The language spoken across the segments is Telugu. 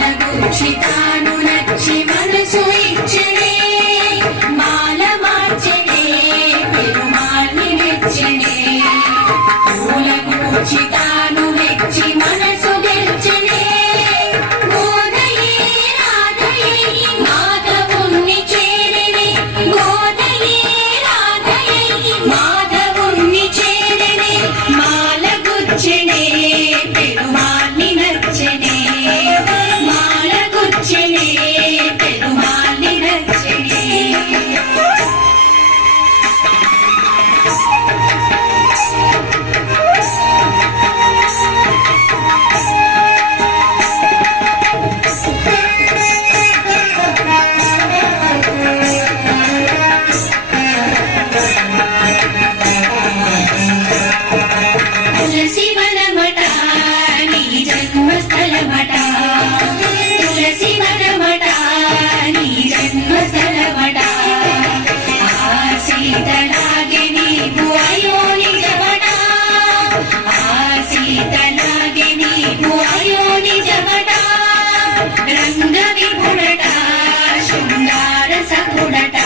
మాలగుచ్చితాను నచ్చి మనసు ఇచ్చనే మాల మార్చనే పెరుమాళి మెచ్చనే పూలగుచ్చితాను మెచ్చి మనసు గెలిచనే గోదయే రాధయే మాధవుణ్ణి చేరనే గోదయే రాధయే మాధవుణ్ణి చేరనే మాలగుచ్చనే పెరుమాళి నచ్చనే మాలగుచ్చనే పెరుమాళి నచ్చనే తులసి వనమట నీ జన్మస్థలమట తులసి వనమట నీ జన్మస్థలమట ఆ సీతలాగే నీకు అయ్యో నిజమట ఆ సీతలాగే నీకు అయ్యో నిజమట రంగ విభుడట శృంగార సకుడట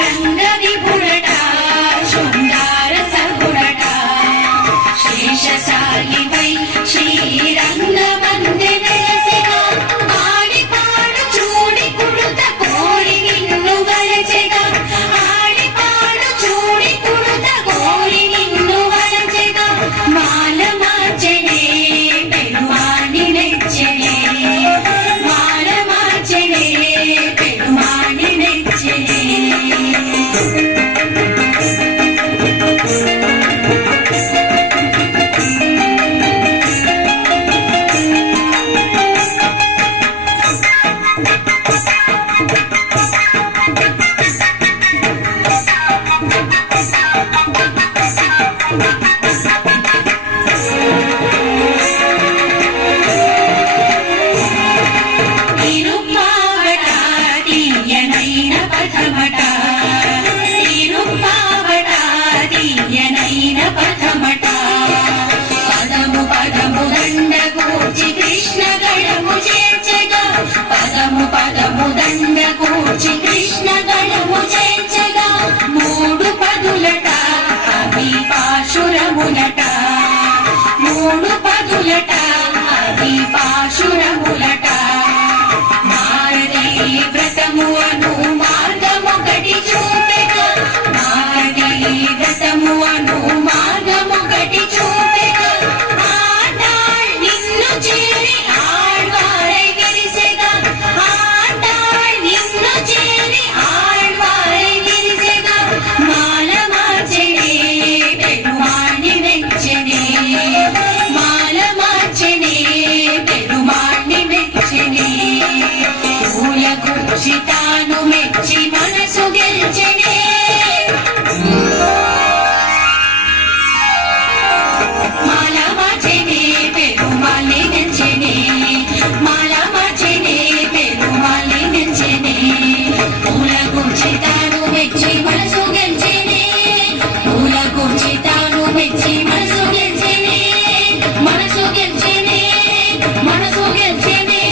రంగ విభుడట శృంగార సకుడట శేషశాలివై శ్రీరంగ వందే నెలసిగా ఆడి పాడు చూడి కుడుత కోరి నిన్ను వలచెగా ఆడి పాడు చూడి కుడుత కోరి నిన్ను వలచెగా మాల మార్చనే పెరుమాళి నెచ్చనే మాల మార్చనే పెరుమాళి నెచ్చనే ఇరుపావట తీయనైన పథమట ఇరుపావట తీయనైన పథమట పదము పదము దండగూర్చి కృష్ణ గళము చేర్చగా పదము పదము దండగూర్చి కృష్ణ గళము చేర్చగా మూడు పదులట అవి పాశురములట మూడు పదులట అవి పాశురములట మారదే వ్రతము అను మార్గమొకటి చూపెగా మారదే వ్రతము అను మార్గమొకటి చూపెగా ఆడాళ్ నిన్ను చేరి ఆళ్వారై విరిసెగా ఆడాళ్ నిన్ను చేరి ఆళ్వారై విరిసెగా మాల మార్చనే పెరుమాళి మెచ్చనే మాల మార్చనే పెరుమాళి మెచ్చనే పూలగుచ్చితాను మెచ్చి మనసు గెలిచనే మాల మార్చనే పెరుమాళి మెచ్చనే మాల మార్చనే పెరుమాళి మెచ్చనే పూలగుచ్చితాను మెచ్చి మనసు గెలిచనే పూలగుచ్చితాను మెచ్చి మనసు గెలిచనే మనసు గెలిచనే మనసు గెలిచనే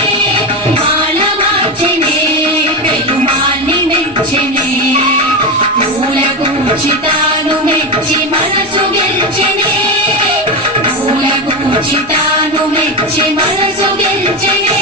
మాల మార్చనే పెరుమాళి మెచ్చనే పూలగుచ్చితాను మెచ్చి మనసు గెలిచనే పూలగుచ్చితాను మెచ్చి మనసు గెలిచనే